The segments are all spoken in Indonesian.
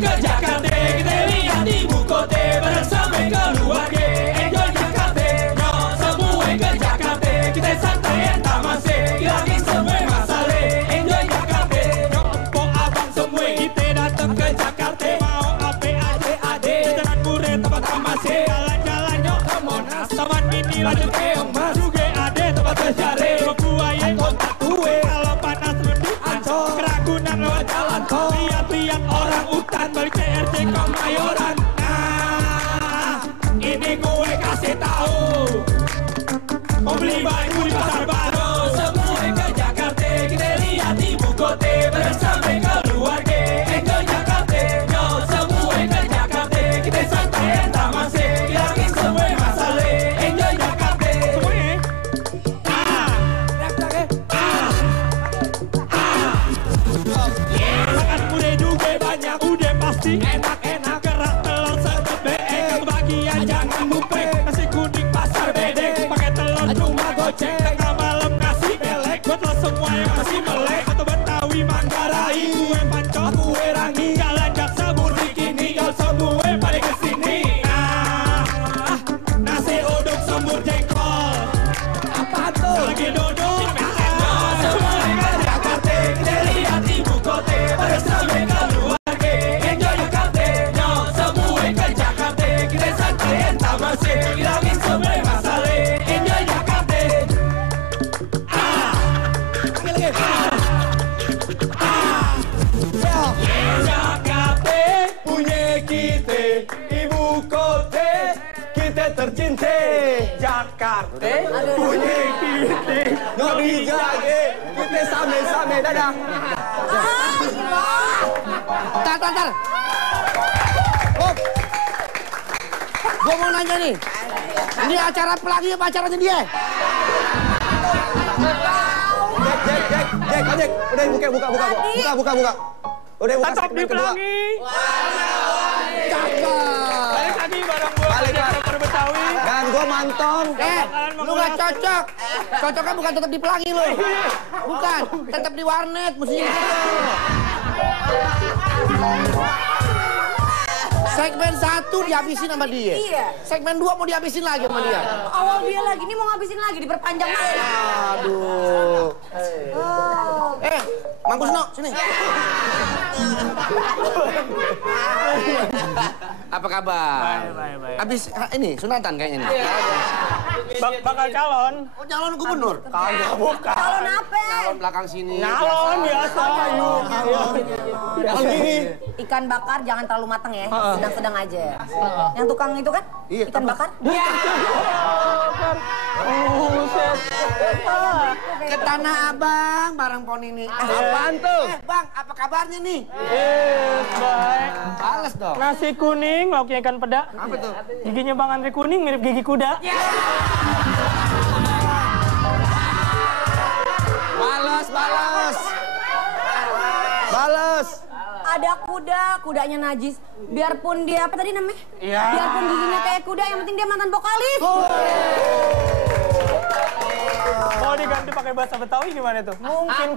ke Jakarta, kita lihat ibu kota bersama keluarga. Enjoy Jakarta, yo semua ke Jakarta, kita santai entah masih, hilangin semua masalah. Enjoy Jakarta, yo empok abang semua, kita datang ke Jakarta. Mau apa ade, jangan murid tempat masih, jalan-jalan yo ke Monas, Taman Mini lanjut ke Emas, juga ada tempat sejarah, Mangkuaya kontak kue, kalau panas duduk Ancol, Keragunan lewat jalan tol, lihat-lihat orang hutan balik CRJ Kemayoran. Nah, ini gue kasih tahu, mau beli baju di pasar baru, semua ke Jakarta, kita lihat ibu kota bersama keluarga. Enjoy Jakarta, yo semua ke Jakarta, kita santai entah masih, hilangin semua masalah. Enjoy Jakarta, semuanya. Makan udah juga banyak, udah pasti enak-enak, kerak telur satu beek, kebagian jangan lupa, nasi kuning pasar bedek, pakai telur cuma goceng, tengah malam nasi belek, buat lo semua yang masih melek, atau Betawi Manggarai, kue pancong, kue rangi, jalan jaksa murni kini, kau semua pada kesini. Nah, nasi uduk semur jengkol, apa tuh? Lagi duduk, semua ke Jakarta, kita lihat ibu kota bersama keluarga. Enjoy Jakarta, yo semua ke Jakarta, kita santai entah masih, hilangin semua masalah. Enjoy Jakarta. Jakarta punya kita, ibu kota kita tercinta. Jakarta punya kita, nggak dijaga, kita sama-sama. Dadah. Tar. Gue mau nanya nih. Ini acara pelangi apa acaranya dia? Jack, udah buka. Udah buka. Tetap di pelangi. Cakep. Balik lagi bareng gua. Balik rapper Betawi. Dan gue mantong. Lu gak cocok. Cocoknya bukan tetap di pelangi lu. Bukan, tetap di warnet mestinya gitu. Segmen 1 dihabisin sama dia. Iya. Segmen 2 mau dihabisin lagi sama dia. Awal dia lagi, ini mau ngabisin lagi, diperpanjang lagi. Aduh. Mang Kusno, sini. Apa kabar? Baik. Abis ini sunatan kayaknya nih. Bakal calon. Oh, calon gubernur. Kagak, bukan. Calon apa? Calon belakang sini. Calon biasa. Ikan bakar jangan terlalu matang ya, sedang-sedang aja. Yang tukang itu kan? Iya, Ikan bakar? Ke Tanah Abang bareng Pon ini. Apaan tuh? Bang, apa kabarnya nih? Baik. Bales dong. Nasi kuning, lauknya ikan peda. Apa tuh? Giginya Bang Andre kuning, mirip gigi kuda. Bales. Ada kudanya najis. Biarpun dia, apa tadi namanya? Iya. Biarpun giginya kayak kuda, yang penting dia mantan vokalis. Kalau diganti pakai bahasa Betawi gimana tuh? Mungkin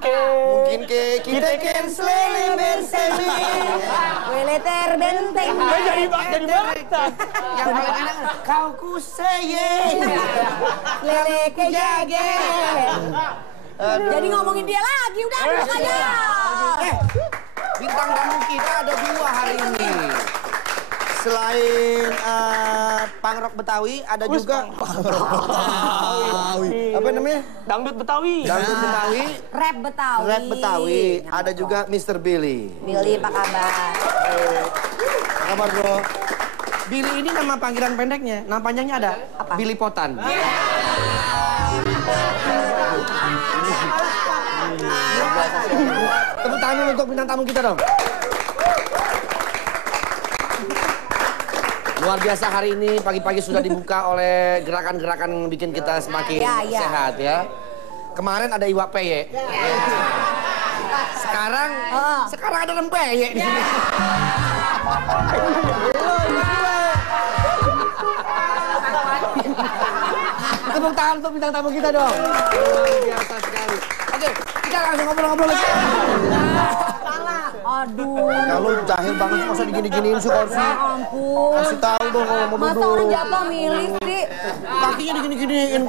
kita can selalu bersemi. Wele terbenteng. jadi bahasa. Yang paling enak kau ku sayang. Lele kejage. Jadi ngomongin dia lagi, udah duduk aja. Bintang tamu kita ada 2 hari ini. Selain pangrok Betawi, ada juga apa namanya? Dangdut Betawi. Dangdut Betawi, Rap Betawi. rap Betawi. Ada juga Mr. Billy. Billy, apa kabar? Apa kabar, bro? Billy ini nama panggilan pendeknya. Nama panjangnya ada? Apa? Billy Potan. Tepuk tangan untuk bintang tamu kita dong. Luar biasa hari ini, pagi-pagi sudah dibuka oleh gerakan-gerakan yang bikin kita semakin sehat ya. Kemarin ada iwak peye. Sekarang ada rempeyek di sini. Tepuk tangan untuk bintang tamu kita dong. Luar biasa sekali. Oke, kita langsung ngobrol-ngobrol lagi. Waduh. Kalau jahil banget masa digini-giniin sih Korsi. Ya ampun. Kasih tahu dong kalau mau Masa duduk. orang jatuh milih sih. Kakinya digini-giniin.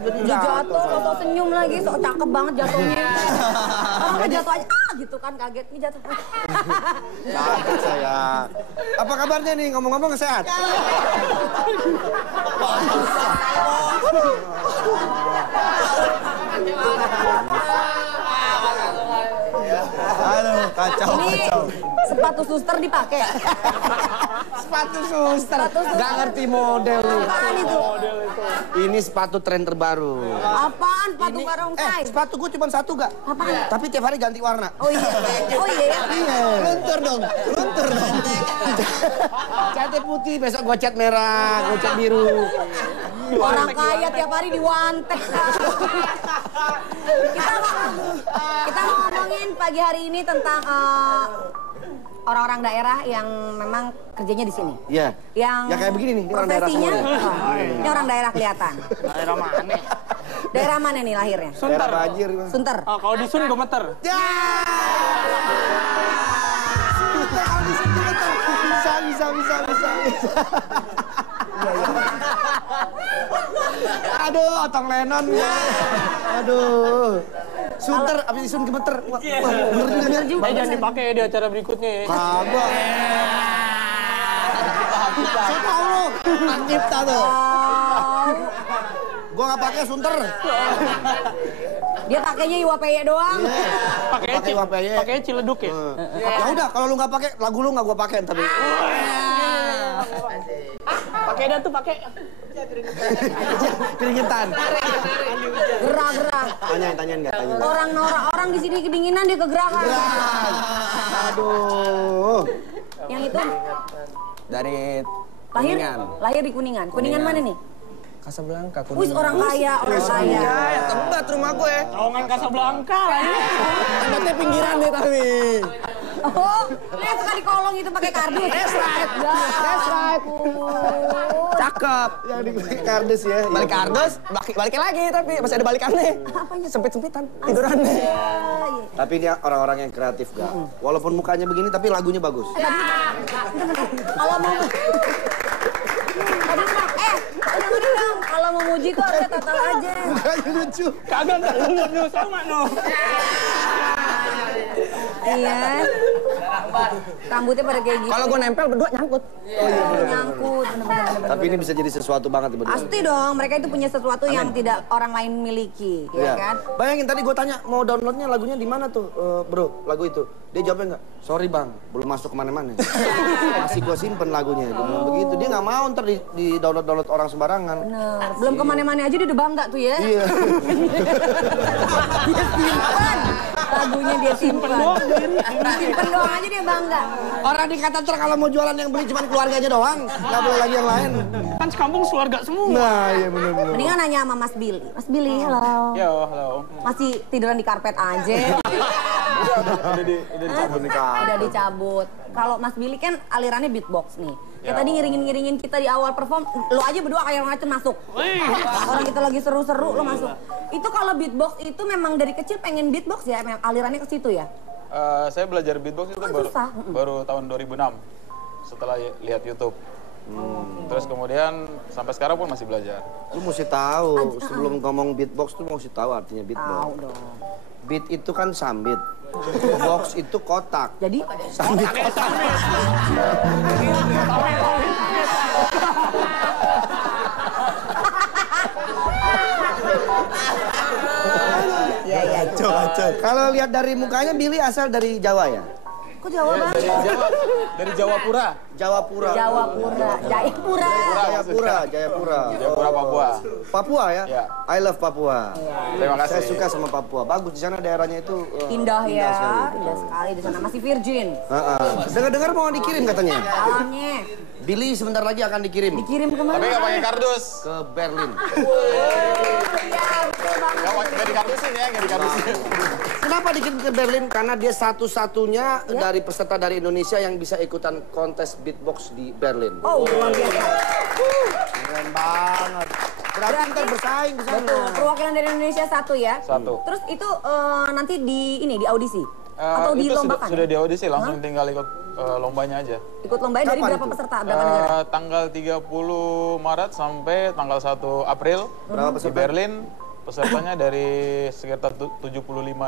Jadi Dia jatuh, foto senyum lagi, sok cakep banget jatuhnya. Orang kan jatuh aja, gitu kan kaget, ini jatuh. Sakit saya. Apa kabarnya nih? Ngomong-ngomong sehat? Aduh, kacau, Ini kacau. sepatu suster dipakai. Sepatu suster. Sepatu suster. Gak ngerti model nih. Apaan itu? Ini sepatu tren terbaru. Apaan sepatu barongsai? Sepatu gue cuma satu gak? Apaan? Tapi tiap hari ganti warna. Oh iya, oh iya ya. Luntur dong, luntur dong. Catnya putih, besok gue cat merah, gue cat biru. Orang kaya tiap hari diwantek. Kita mau ngomongin pagi hari ini tentang orang-orang daerah yang memang kerjanya di sini. Iya. Yang Ya kayak begini nih, ini orang daerah profesinya, semua ini orang daerah kelihatan. Daerah mana? Daerah mana nih lahirnya? Daerah banjir. Sunter. Oh, kalau di Sun gemeter. Ya. Bisa. Aduh, Otong Lennon ya. Aduh. Sunter, abis disun gemeter. Wah, bener juga. Jangan dipakai di acara berikutnya ya. Kagak. Saya tahu lu. Cipta tuh. Gua nggak pakai sunter. Dia pakainya Iwapeye doang. Pakai Iwapeye. Pakai Ciledug ya. Ya udah, kalau lu nggak pakai, lagu lu nggak gua pakai tapi. Pakai dah tuh pakai. Keringetan. Gerah-gerah. Tanyain nggak? Orang di sini kedinginan dia kegerahan. Aduh. Yang itu Dari lahir di Kuningan. Kuningan mana nih? Casablanca, Wih, orang kaya, orang kaya. Ya, tempat rumah gue. Terowongan Casablanca lah ini. Tempatnya pinggiran deh tapi. Oh, dia suka di kolong itu pakai kardus. That's right. Cakep. Yang di kardus ya. Balik kardus, balikin lagi tapi masih ada balikannya. Sempit-sempitan, tidurannya. Tapi dia orang-orang yang kreatif gak. Walaupun mukanya begini tapi lagunya bagus. Kalau mau dengerin dong, kalau mau muji tuh harusnya total aja. Mukanya lucu. Kagak entar lu sama no. Iya. Rambutnya pada kayak gitu. Kalau gue nempel berdua nyangkut. Nyangkut, bener-bener. Tapi ini bisa jadi sesuatu banget berdua. Pasti dong, mereka itu punya sesuatu yang tidak orang lain miliki, ya kan? Bayangin tadi gue tanya mau downloadnya lagunya di mana tuh, bro? Lagu itu. Dia jawabnya nggak. Sorry bang, belum masuk kemana-mana. Masih gue simpen lagunya. Dia bilang begitu. Dia nggak mau ntar di download orang sembarangan. Bener. Belum kemana-mana aja dia udah bangga tuh ya. Iya. Dia simpen. Lagunya dia simpen. Simpen doang aja dia bangga. Orang dikata ntar kalau mau jualan yang beli cuma keluarganya doang, nggak boleh lagi yang lain. Kan sekampung keluarga semua. Nah, iya benar-benar. Mendingan nanya sama Mas Billy. Mas Billy, halo. Ya, halo. Masih tiduran di karpet aja. Udah dicabut. Kalau Mas Billy kan alirannya beatbox nih. Ya tadi ngiringin kita di awal perform, lo aja berdua kayak orang ngacen masuk. Orang kita lagi seru-seru, lo masuk. Itu kalau beatbox itu memang dari kecil pengen beatbox ya, memang alirannya ke situ ya? Saya belajar beatbox itu baru tahun 2006 setelah lihat YouTube. Terus kemudian sampai sekarang pun masih belajar. Lu mesti tahu sebelum ngomong beatbox tuh mesti tahu artinya beatbox. Tahu dong. Beat itu kan sambit. Box itu kotak. Jadi Sambit kotak. iya. Kalau lihat dari mukanya Billy asal dari Jawa ya? Kok Jawa banget? Dari Jawapura. Jawapura. Jayapura. Jayapura, Papua. Papua ya? Ya. I love Papua. Terima kasih. Saya suka sama Papua. Bagus di sana daerahnya itu Indah ya, sekali. indah sekali di sana. Masih virgin. Dengar-dengar mau dikirim katanya. Alamnya. Billy sebentar lagi akan dikirim Dikirim kemana? Tapi nggak pakai kardus. ke Berlin. Iya, betul banget. Nggak dikardusin ya, nggak dikardusin. Kenapa dikirim ke Berlin? Karena dia satu-satunya dari peserta dari Indonesia yang bisa ikutan kontes beatbox di Berlin. Oh, luar biasa. Keren banget. Berarti ntar bersaing di sana. Betul, perwakilan dari Indonesia satu ya? Satu. Terus itu nanti di audisi? Atau itu dilombakan? sudah di audisi, langsung tinggal ikut lombanya aja. Ikut lombanya dari Kapan berapa itu? peserta? Berapa negara? Tanggal 30 Maret sampai tanggal 1 April Berapa di peserta? Berlin. Pesertanya dari sekitar 75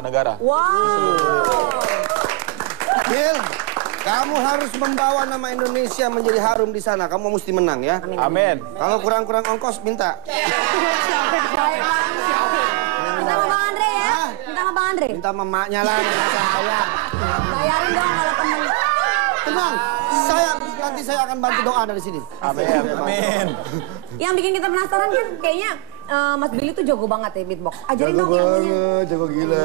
negara. Wow. Bill, kamu harus membawa nama Indonesia menjadi harum di sana. Kamu mesti menang ya. Amin. Kalau kurang-kurang ongkos, minta. Minta sama Bang Andre ya. Minta sama Bang Andre. Minta memaknya lah, minta saya. Bayarin dong kalau temen. Tenang, nanti saya akan bantu doa dari sini. Amin. Amin. Yang bikin kita penasaran kan kayaknya Mas Billy tuh jago banget ya beatbox. Ajarin dong yang punya. Jago gila.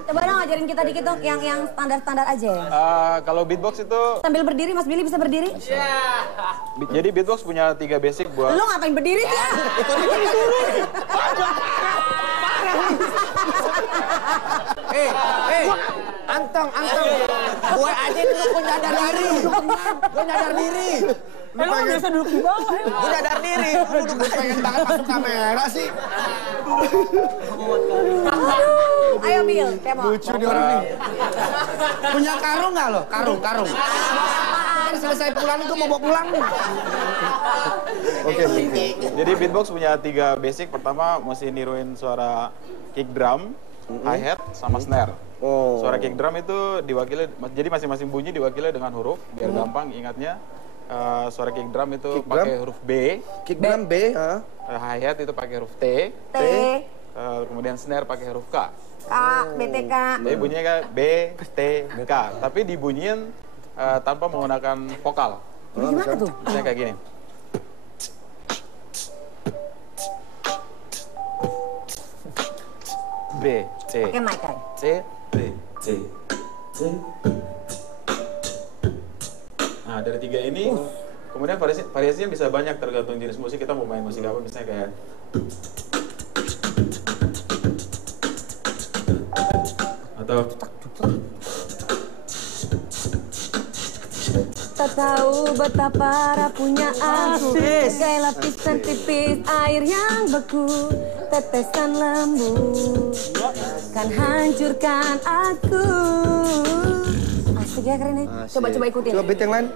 Coba dong ajarin kita dikit dong yang standar-standar aja ya. Kalau beatbox itu, Sambil berdiri, Mas Billy bisa berdiri? jadi beatbox punya 3 basic buat. Lo ngapain berdiri sih ya? Anteng. Gue aja dulu gue nyadar diri. Gue nyadar diri. Emang biasa duduk di bawah ya? Gue nyadar diri. Gue duduk Pengen banget masuk kamera sih. Ayo Bill, kemo. Lucu nih orang nih. Punya karung nggak lo? Karung. Apaan? Selesai pulang itu mau bawa pulang nih. Oke. Jadi beatbox punya 3 basic. Pertama mesti niruin suara kick drum, hi-hat, sama snare. Oh. Suara kick drum itu diwakili, jadi masing-masing bunyi diwakili dengan huruf, biar gampang ingatnya. Suara kick drum itu Kick pakai drum? huruf B, Kick drum B. hi-hat itu pakai huruf T, T, kemudian snare pakai huruf K. K, BTK. Jadi bunyinya kayak B, T, K, tapi dibunyiin tanpa menggunakan vokal. Gimana tuh? Misalnya kayak gini. B, C, Pakai mic kan? C, B, C, C. Nah, dari 3 ini, kemudian variasinya bisa banyak tergantung jenis musik. Kita mau main musik apa, misalnya kayak atau Tak tahu betapa rapuhnya aku, bagai lapisan tipis air yang beku, tetesan lembu kan hancurkan aku. Asik ya, keren ya. Coba ikutin. Coba beat yang lain.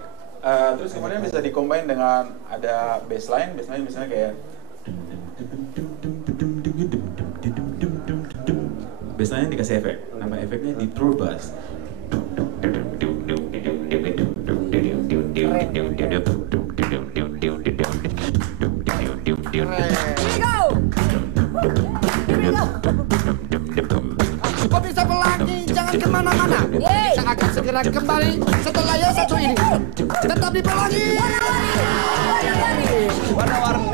terus kemudian bisa dikombin dengan ada bassline misalnya kayak bassline dikasih efek, nama efeknya di true bass. Pemirsa Pelangi, jangan kemana-mana. Kita akan segera kembali setelah yang satu ini. Tetap di Pelangi. warna-warni.